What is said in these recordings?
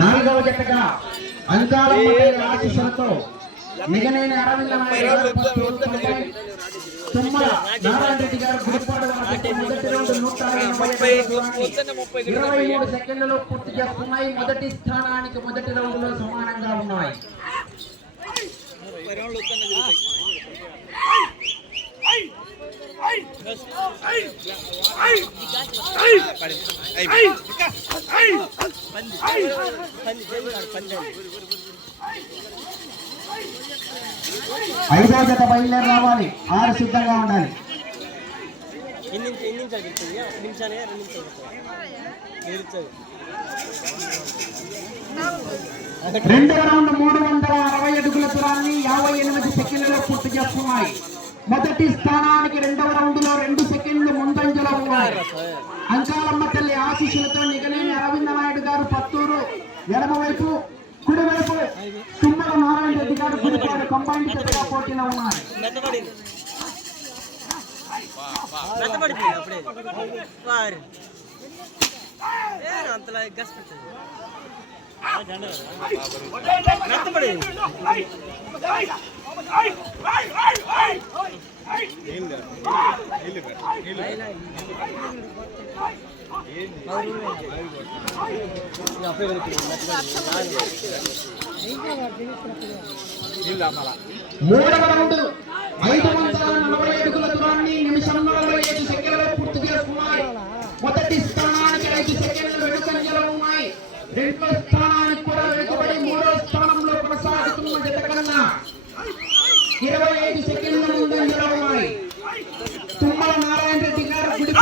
నాలుగవ అంకాలమ్మ తల్లి ఆశీస్సులతో మిగనైన అరవింద తుమ్మల నారాయణ రెడ్డి గారు గుడిపాడు మొదటి రౌండ్ నూట ఇరవై మూడు సెకండ్లలో పూర్తి చేస్తున్నాయి. మొదటి స్థానానికి మొదటి రౌండ్లో సమానంగా ఉన్నాయి ఐదో జత బయలుదేరి రావాలి. ఆరు సిద్ధంగా ఉండాలి. ఎన్ని ఎన్ని నిమిషాలు చెప్తుంది రెండు నిమిషాలు రౌండ్ మూడు వందల అరవై అడుగుల దూరాన్ని యాభై ఎనిమిది సెకండ్లలో పూర్తి చేస్తున్నాయి. మొదటి స్థానానికి రెండవ రౌండ్ గుడిపాడు కంబైండ్ జతగా పోటీలో ఉన్నారు మెత్తబడింది మెత్తబడిపోయింది అప్పుడే వారు ఏ అంతలా గసిపెట్టింది మెత్తబడింది అప్పుడే పెడుతుంది మెత్తబడింది మూడవ రౌండ్ ఐదు వందల నలభై అడుగుల దూరాన్ని నిమిషం నలభై ఐదు సెకండ్లలో పూర్తి చేసుకున్నాయి. మొదటి స్థానానికి ఐదు సెకండ్లు వెనుకంజలో ఉన్నాయి. రెండో స్థానం కూడా వెనుకబడి మూడో స్థానంలో కొనసాగుతున్న జత కన్నా ఇరవై ఐదు సెకండ్ల ముందంజలో ఉన్నాయి తుమ్మల నారాయణ రెడ్డి గారు గుడిపాడు కుడివైపు, మెత్తబడింది ఎడమవైపు ఏ? జత. ఐదో జత అనుకోలేదు సూర్యారావు గారు కీర్తిపల్లి కంపెనీ జత దానికి ఒక లెక్క లాక్ వచ్చు ఆరువడిగా ఉండాలి గోపస్వామి ఆశీస్సులతో కష్టపడబాగా. వెంకటేశ్వర మండలం అన్నమయ్య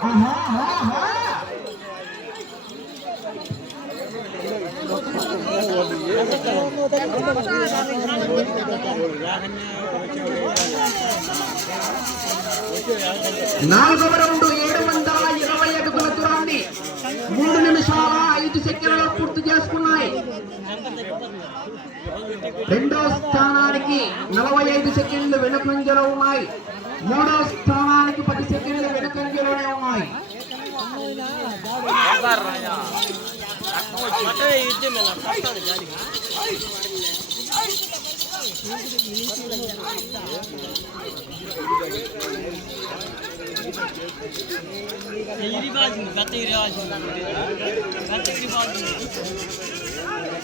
हाँ हाँ हाँ हाँ నాలుగవ రౌండ్ ఏడు వందల ఇరవై అడుగుల దూరాన్ని మూడు నిమిషాల ఐదు సెకండ్లలో పూర్తి చేసుకున్నాయి. రెండో స్థానానికి నలభై ఐదు సెకండ్లు వెనుకంజలో ఉన్నాయి. మూడో స్థానానికి పది సెకండ్లు వెనుకంజలోనే ఉన్నాయి.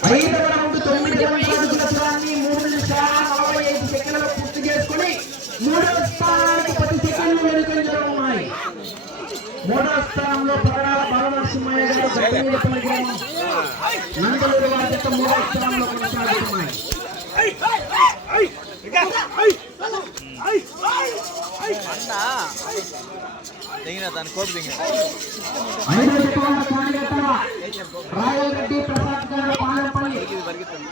అంటే రౌండ్ తొమ్మిది దూరాన్ని మూడు నిమిషాల నలభై ఐదు సెకండ్లలో పూర్తి చేసుకుని మూడో స్థానానికి పది సెకండ్లు వెనుకంజలో ఉన్నాయి. మూడో బాలనరసింహయ్య గారు గడ్డమీదపల్లి గ్రామం నందలూరు వారి జత మూడో స్థానంలో కొనసాగుతున్నాయి దాని కోపి దింగ ఐదో జత వాళ్ళ కానిగట్ట రాయల్ రెడ్డి ప్రసాద్ గారు పాలెంపల్లి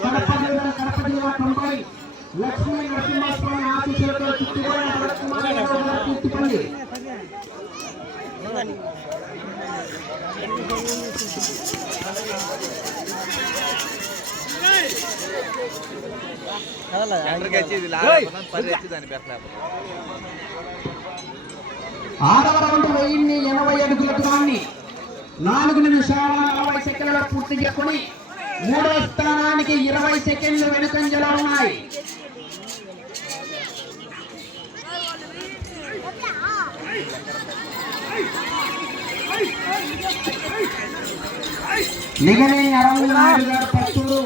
కడప జిల్లా కడప జిల్లా తొంభై లక్ష్మీ నరసింహస్వామి ఆశీస్సులతో చుట్టుకోవడం వడకుమారి రౌండ్ వెయ్యిన్ని ఎనభై అడుగుల దూరాన్ని నాలుగు నిమిషాల నలభై సెకండ్ల పూర్తి చేసుకుని మూడో స్థానానికి ఇరవై సెకండ్లు వెనుకంజలో ఉన్నాయి నిగనే అరవింద్ నాయుడు గారు పచ్చూరు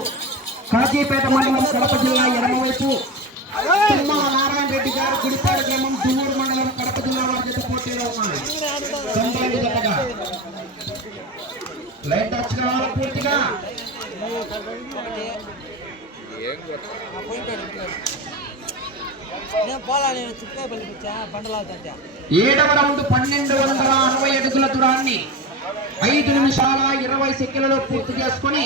కాజీపేట మండలం కడప జిల్లా ఎడమవైపు. తుమ్మల నారాయణ రెడ్డి గారు గుడిపాడ గ్రామం దువ్వూరు మండలం కడప జిల్లా వారి జత పోటీలో ఉన్నారు. తొంభై జతగా లైట్ టచ్ కావాలి పూర్తిగా. ఏడవ రౌండ్ పన్నెండు వందల అరవై అడుగుల దూరాన్ని ఐదు నిమిషాల ఇరవై సెకండ్లలో పూర్తి చేసుకొని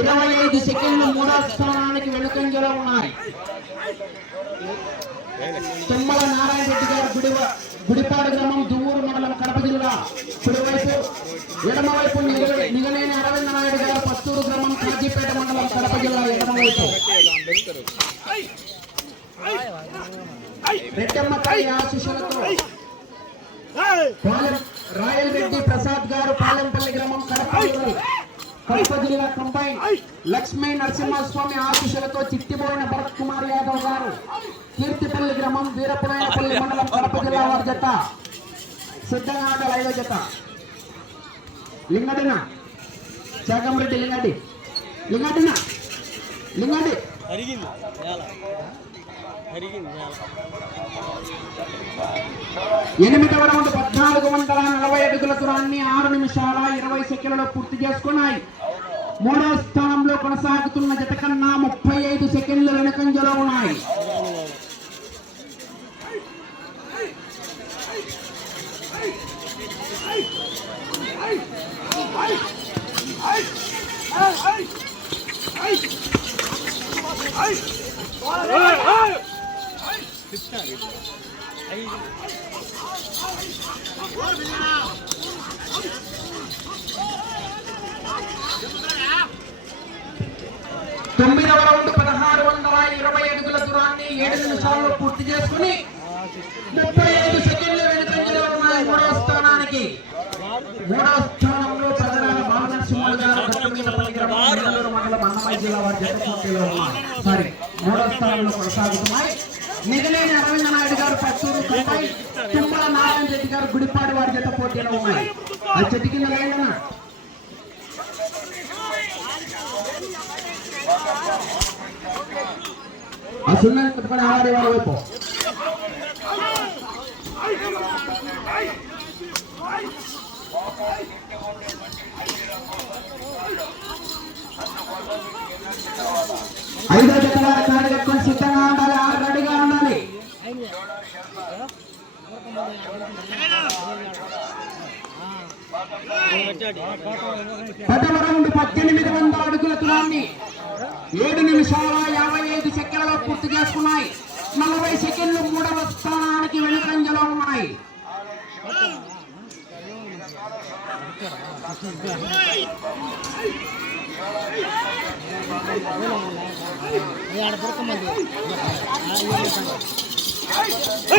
ఇరవై ఐదు సెకండ్లు మూడో స్థానానికి వెనుకంజలో ఉన్నాయి. తుమ్మల నారాయణ రెడ్డి గారు గుడి గుడిపాడు గ్రామం దువ్వూరు మండలం కడప జిల్లా. కుడివైపు ఎడమవైపు నిగలేని అరవింద నాయుడు గారు పత్తూరు గ్రామం కాజీపేట మండలం కడప జిల్లా ఎడమవైపు. రెడ్డమ్మ తల్లి ఆశీస్సులతో పాలెం రాయల్ రెడ్డి ప్రసాద్ గారు పాలెంపల్లి గ్రామం కడప జిల్లా కడప జిల్లా కంబైన్ లక్ష్మీ నరసింహస్వామి ఆశీస్సులతో చిట్టిబోయిన భరత్ కుమార్ యాదవ్ గారు కీర్తిపల్లి గ్రామం వీరపురాయనపల్లి మండలం కడప జిల్లా వారి జత. సిద్ధంగా ఆటలు ఐదో జత. లింగడిన. చాగంరెడ్డి లింగడి. లింగడిన. లింగడి. ఎనిమిదవ రౌండ్ పద్నాలుగు వందల నలభై అడుగుల దూరాన్ని ఆరు నిమిషాల ఇరవై సెకండ్లలో పూర్తి చేసుకున్నాయి. మూడో స్థానంలో కొనసాగుతున్న జత కన్నా ముప్పై ఐదు సెకండ్లు వెనుకంజలో ఉన్నాయి. తొమ్మిదవ రౌండ్ పదహారు వందల ఇరవై అడుగుల దూరాన్ని ఏడు నిమిషాల్లో పూర్తి చేసుకుని ముప్పై ఐదు సెకండ్లు వెనుకంజలో ఉన్నాయి మూడవ స్థానానికి. మూడవ స్థానంలో ప్రజల బాలనరసింహులు గారు గట్టుమీదపల్లి గ్రామం మండలం అన్నమయ్య జిల్లా వారి జత పోటీలో ఉన్నారు. సారీ మూడవ స్థానంలో కొనసాగుతున్నాయి. మిగిలిన అరవింద నాయుడు గారు పచ్చూరు తుమ్మల నారాయణ రెడ్డి గారు గుడిపాడు వారి చేత పోటీలో ఉన్నాయి. ఆ చెట్టు కింద లేదన్నా ఆ సున్నాన్ని పట్టుకొని ఆడే వాళ్ళ వైపు. ఐదో జత వారి కాడి కట్టుకొని సిద్ధంగా ఉండాలి ఆరు రెడీగా ఉండాలి పదవ పద్దెనిమిది వందల అడుగుల దూరాన్ని ఏడు నిమిషాల యాభై ఐదు సెకండ్లలో పూర్తి చేసుకున్నాయి. నలభై సెకండ్లు మూడవ స్థానానికి వెనుకంజలో ఉన్నాయి.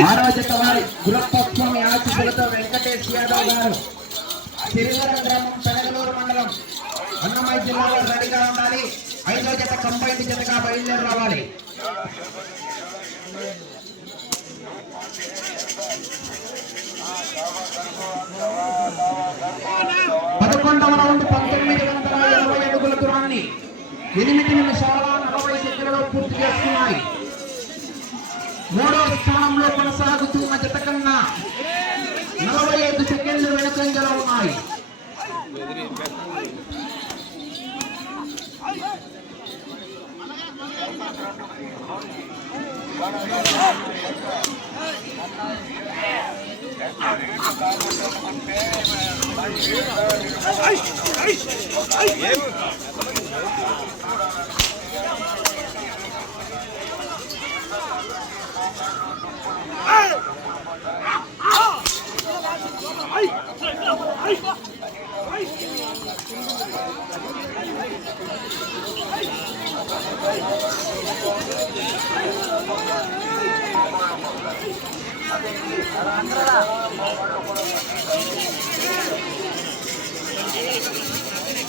ఆరవ జత వారి గురప్పస్వామి ఆశీస్సులతో వెంకటేష్ యాదవ్ గారు సిరివరం గ్రామం పెనగలూరు మండలం అన్నమయ్య జిల్లాలో రెడీగా ఉండాలి. ఐదో జత కంబైండ్ జతగా బయలుదేరి రావాలి. పదకొండవ రౌండ్ పంతొమ్మిది వందల ఇరవై అడుగుల దూరాన్ని ఎనిమిది నిమిషాల నలభై సెకండ్లలో పూర్తి చేస్తున్నాయి. మూడవ స్థానంలో కొనసాగుతున్న జత కన్నా నలభై ఐదు సెకండ్లు వెనుకంజలో ఉన్నాయి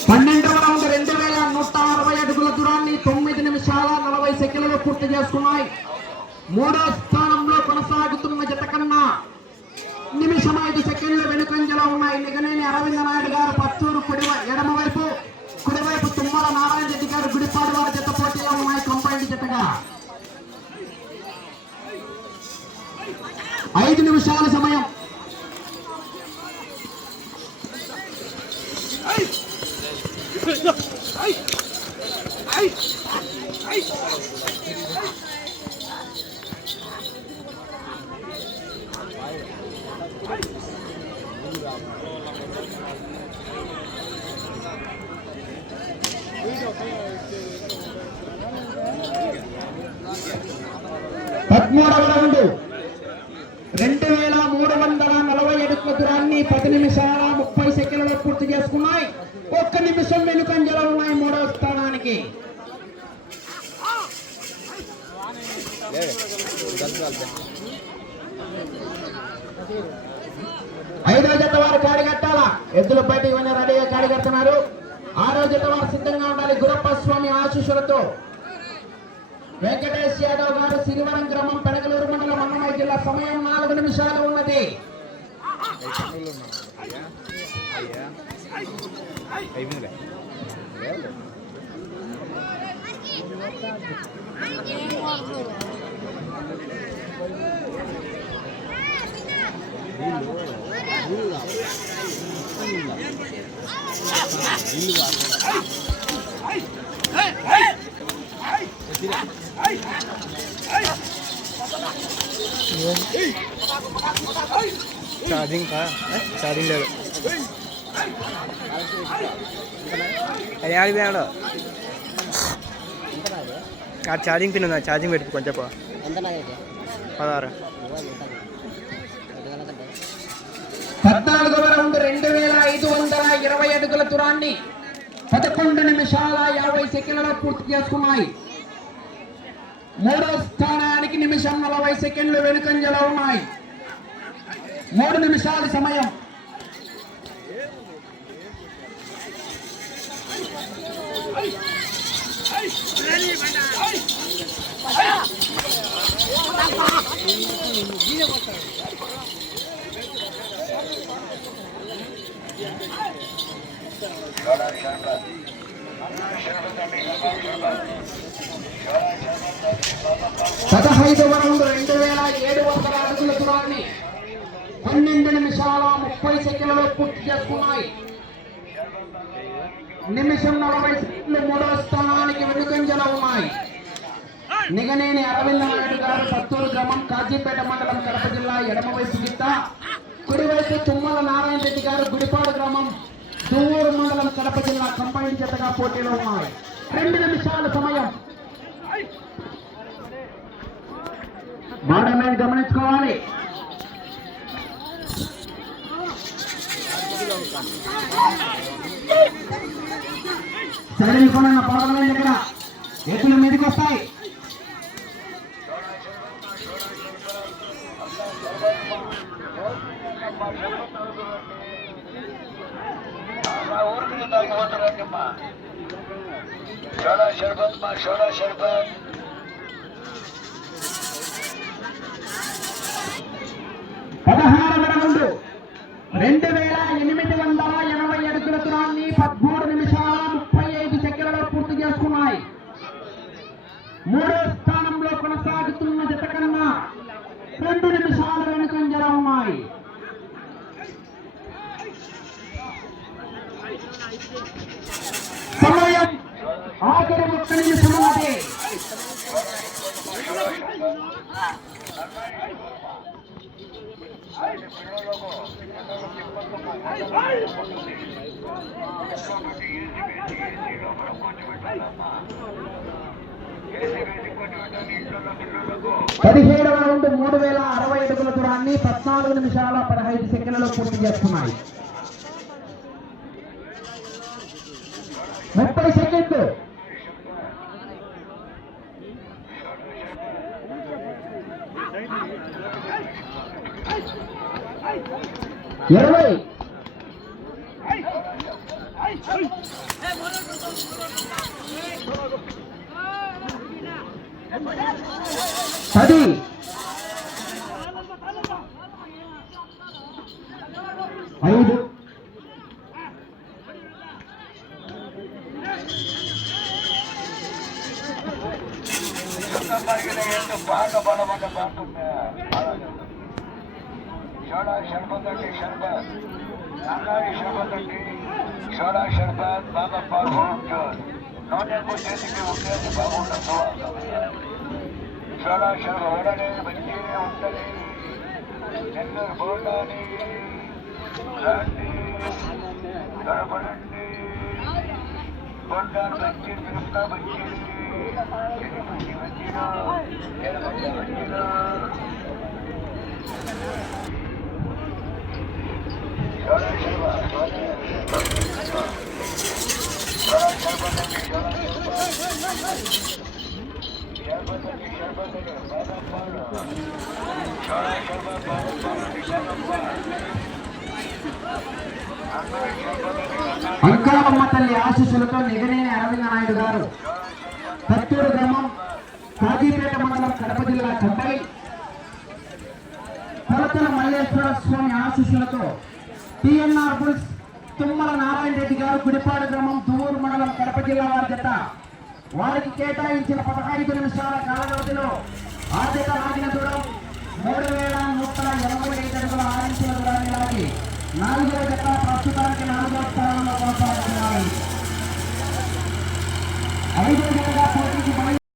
పన్నెండవ రౌండ్ రెండు వేల నూట అరవై అడుగుల దూరాన్ని తొమ్మిది నిమిషాల నలభై చేసుకున్నాయి. మూడో స్థానంలో కొనసాగుతున్న జత కన్నా నిమిషం ఐదు సెకండ్లు వెనుకంజలో ఉన్నాయి. నిగనేని అరవింద నాయుడు గారు పత్తూరు కుడి ఎడమవైపు కుడివైపు తుమ్మల నారాయణ రెడ్డి గారు గుడిపాడు వారి జత పోటీలో ఉన్నాయి. కంపైండ్ జతగా. ఐదు నిమిషాల సమయం పదమూడవ రౌండ్ రెండు వేల మూడు వందల నలభై అడుగుల దూరాన్ని పది నిమిషాల ముప్పై సెకండ్లలో పూర్తి చేసుకున్నాయి ఒక్క నిమిషం వెనుకంజలో ఉన్నాయి మూడవ స్థానానికి ఐదో జత వారు కాడిగట్టాలా? ఎద్దుల బయట ఇవన్నీ రెడీగా కాడిగడుతున్నారు. ఆరో జత వారు సిద్ధంగా ఉండాలి. గురప్ప స్వామి ఆశీస్సులతో. వెంకటేష్ యాదవ్ గారు సిరివరం గ్రామం పెడగలూరు మండలం అన్నమయ్య జిల్లా సమయం నాలుగు నిమిషాలు ఉన్నది. అయిపోయిందిలే ఛార్జింగ్ ఛార్జింగ్ లేదు అది ఆడిపోయాడు ఆ ఛార్జింగ్ పిన్ ఉందా ఛార్జింగ్ పెట్టుకో కొంచెం పదహారు దూరాన్ని పదకొండు నిమిషాల యాభై సెకండ్లలో పూర్తి చేసుకున్నాయి. మూడో స్థానానికి నిమిషం నలభై సెకండ్లు వెనుకంజలో ఉన్నాయి. మూడు నిమిషాల సమయం. గత ఐదు వరకు రెండు వేల ఏడు వందల అడుగుల దూరాన్ని పన్నెండు నిమిషాల ముప్పై సెకండ్లలో పూర్తి చేసుకున్నాయి. నిమిషం నలభై సెకండ్లు మూడవ స్థానానికి వెనుకంజలో ఉన్నాయి. నిగనేని అరవింద నాయుడు గారు సత్తూరు గ్రామం కాజీపేట మండలం కడప జిల్లా ఎడమవైపు గిత్త. కుడివైపు తుమ్మల నారాయణ రెడ్డి గారు గుడిపాడు గ్రామం దువ్వూరు మండలం కడప జిల్లా కంపైన్ పోటీలో ఉన్నాయి. రెండు నిమిషాల సమయం. బాడమైన గమనించుకోవాలి. సరైన కొన దగ్గర. ఎత్తుల మీదకి వస్తాయి. షోడా షర్బత్ మా షోడా షర్బత్. పదహారవ రౌండ్ రెండు వేల ఎనిమిది వందల ఎనభై అడుగుల దూరాన్ని పదమూడు నిమిషాల ముప్పై ఐదు సెకండ్లలో పూర్తి చేసుకున్నాయి. మూడో స్థానంలో కొనసాగుతున్న జత కన్నా రెండు నిమిషాల వెనుకంజలో ఉన్నాయి సమయం ఆఖరి ఒక్క నిమిషం రౌండ్ మూడు వేల అరవై అడుగుల దూరాన్ని పద్నాలుగు నిమిషాల పదహైదు సెకండ్లలో పూర్తి చేస్తున్నాయి. ముప్పై సెకండ్లు. ఇరవై పది ఐదు ఎంత బాగా బలమంట బాగుంటుంది সরা সর্বদাকে সর্বাত নাগারি সর্বদাকে সরা সর্বাত বাবা পার্বণ জল নটা বছর থেকে উঠে আছে বাবুর সভা সরা সর্ব ওড়ানে মঞ্জিরে উঠতে চন্দ্র বোলানি রান্ডি গড়বড়ন্ডি বন্ডা মঞ্জির বিরুপ্তা মঞ্জির এর মঞ্জির মঞ্জির এর মঞ্জির মঞ্জির అంకాలమ్మ తల్లి ఆశీస్సులతో నిగనేని అరవింద నాయుడు గారు పత్తూరు గ్రామం కాజీపేట మండలం కడప జిల్లా కట్టలి కొలతల మల్లేశ్వర స్వామి ఆశీస్సులతో టిఎన్ఆర్ బుల్స్ తుమ్మల నారాయణ రెడ్డి గారు గుడిపాడు గ్రామం దువ్వూరు మండలం కడప జిల్లా వారి జత. వారికి కేటాయించిన పదహైదు నిమిషాల కాలవ్యవధిలో ఆ జత లాగిన దూరం మూడు వేల నూట ఎనభై ఐదు అడుగుల ఆరించిన దూరాన్ని లాగి నాలుగవ జత ప్రస్తుతానికి నాలుగవ స్థానంలో కొనసాగుతున్నాయి. ఐదో జతగా పోటీకి